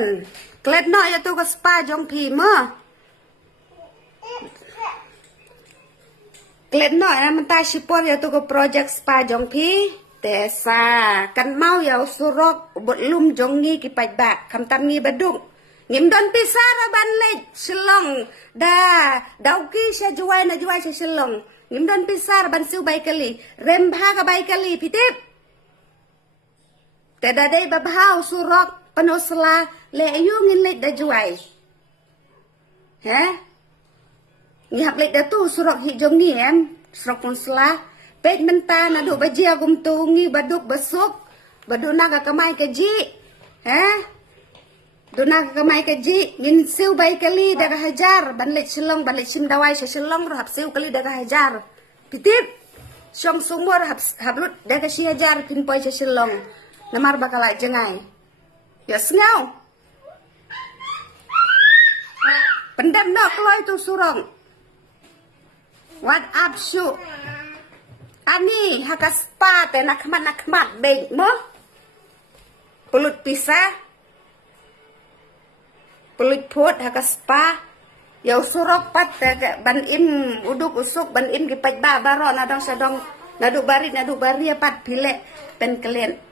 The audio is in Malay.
London. Klet no ya tu ke spa jong pi mo. Klet no ya mentai sipor ya tu ke project spa jong pi. Tesa kan mau ya surok bot lum jong ni ki paj bak kam tam ni badung. Ngim don pisara ban lej selong da dauki sya juai na juai sya selong. Ngim don pisar ban siu bai kali. Rem bha ka bai kali pitip. Teda day babhaw surok panosla le ayu ngin lej da juai. He? Ngihap lej da tu surok hi jong ni em. Surok panosla. Pej menta na du bajia gum tu ngi baduk besuk. Badu naga kamai keji. He? Du naga kamai keji. Ngin siu bai kali daga hajar. Ban lej selong, ban lej sim dawai sya selong rohap siu kali daga hajar. Pitip. Syong sumur hablut daga si hajar pinpoy sya selong. Namar bakal jengai. Ya sengau. Pendam no keloy tu surong. What up su? Ani haka spa te nak mat beg mo. Pelut pisah. Pelut put haka spa. Ya surok pat ban im uduk usuk ban im gipaj ba baron adong sedong naduk bari pat pilek pen kelen.